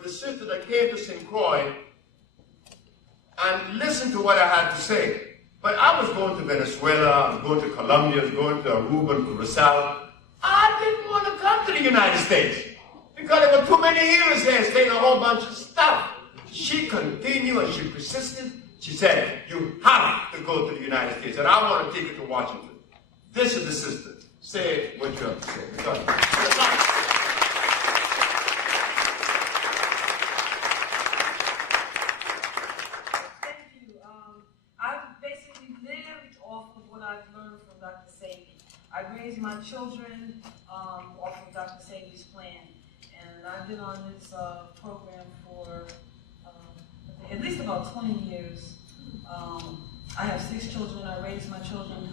with the sister that came to St. Croix and listened to what I had to say. But I was going to Venezuela, I was going to Colombia, I was going to Aruba and Curacao. I didn't want to come to the United States because there were too many healers there saying a whole bunch of stuff. She continued and she persisted. She said, you have to go to the United States, and I want to take you to Washington. This is the sister. Say what you have to say. Thank you. I've basically lived off of what I've learned from Dr. Sebi. I raised my children off of Dr. Sebi's plan, and I've been on this program for at least about 20 years. I have 6 children. I raised my children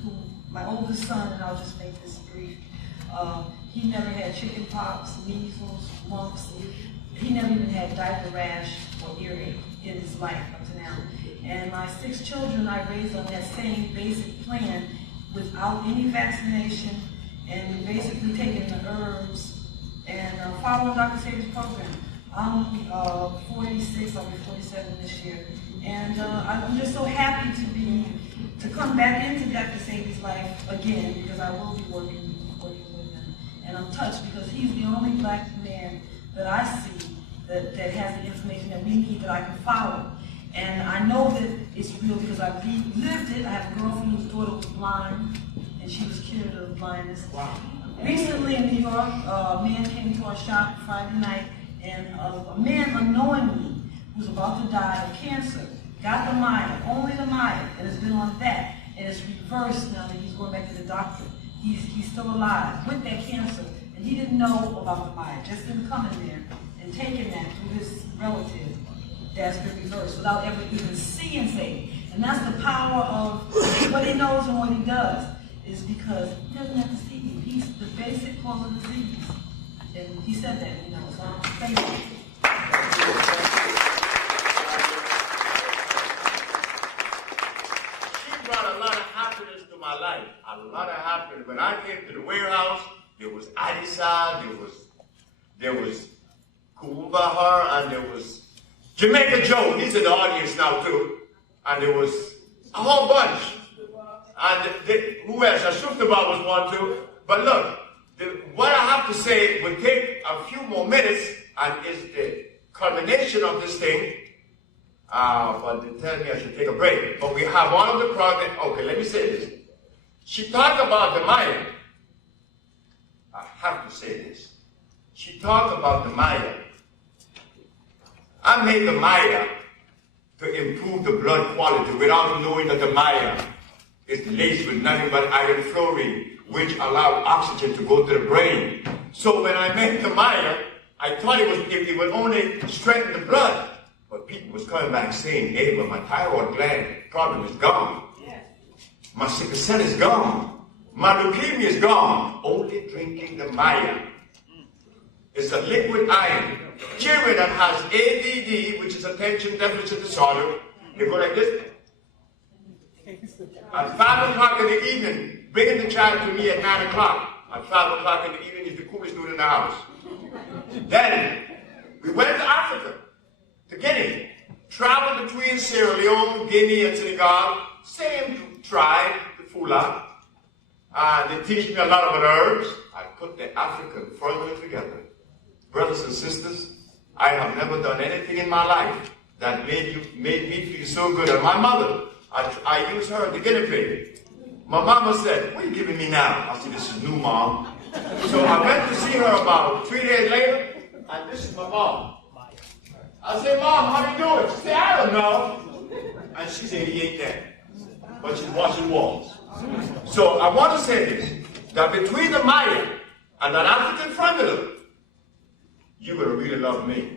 my oldest son, and I'll just make this brief, he never had chicken pox, measles, mumps. He never even had diaper rash or earache in his life up to now. And my 6 children I raised on that same basic plan without any vaccination and basically taking the herbs and following Dr. Sebi's program. I'm 46, I'll be 47 this year. And I'm just so happy to come back into Dr. Sebi's life again, because I will be working with him. And I'm touched because he's the only black man that I see that has the information that we need that I can follow. And I know that it's real because I've lived it. I have a girlfriend whose daughter was blind, and she was cured of blindness. Wow. Recently in New York, a man came to our shop Friday night, and a man unknowingly who's about to die of cancer got the Maya, only the Maya, and has been on that, and it's reversed now that he's going back to the doctor. He's still alive with that cancer, and he didn't know about the Maya, just him coming there and taking that to his relative that's been reversed without ever even seeing Sebi. And that's the power of what he knows and what he does, is because he doesn't have to see you. He's the basic cause of disease. And he said that, so thank you. She brought a lot of happiness to my life. A lot of happiness. When I came to the warehouse, there was Adisa, there was Kumbahar, and there was Jamaica Joe. He's in the audience now too. And there was a whole bunch. And who else? Ashuftabar was one too. But look, what I have to say will take a few more minutes and is the culmination of this thing. But they tell me I should take a break. But we have one of the projects. Okay, let me say this. She talked about the Maya. I have to say this. She talked about the Maya. I made the Maya to improve the blood quality without knowing that the Maya is laced with nothing but iron fluoride, which allows oxygen to go to the brain. So when I made the Maya, I thought it would only strengthen the blood. But people was coming back saying, hey, but my thyroid gland problem is gone. Yes. My sickle cell is gone. My leukemia is gone. Only drinking the Maya. It's a liquid iron. Children that has ADD, which is attention deficit disorder, they go like this. At 5 o'clock in the evening, bringing the child to me at 9 o'clock. At 5 o'clock in the evening is the coolest dude in the house. Then, we went to Africa, to Guinea. Traveled between Sierra Leone, Guinea, and Senegal. Same tribe, the Fula. They teach me a lot about herbs. I put the African formula together. Brothers and sisters, I have never done anything in my life that made me feel so good. And my mother, I used her as the guinea pig. My mama said, what are you giving me now? I said, this is new, Mom. So I went to see her about 3 days later, and this is my mom. I said, Mom, how you doing? She said, I don't know. And she said, he ain't dead. But she's washing walls. So I want to say this, that between the Maya and that African formula, you will really love me.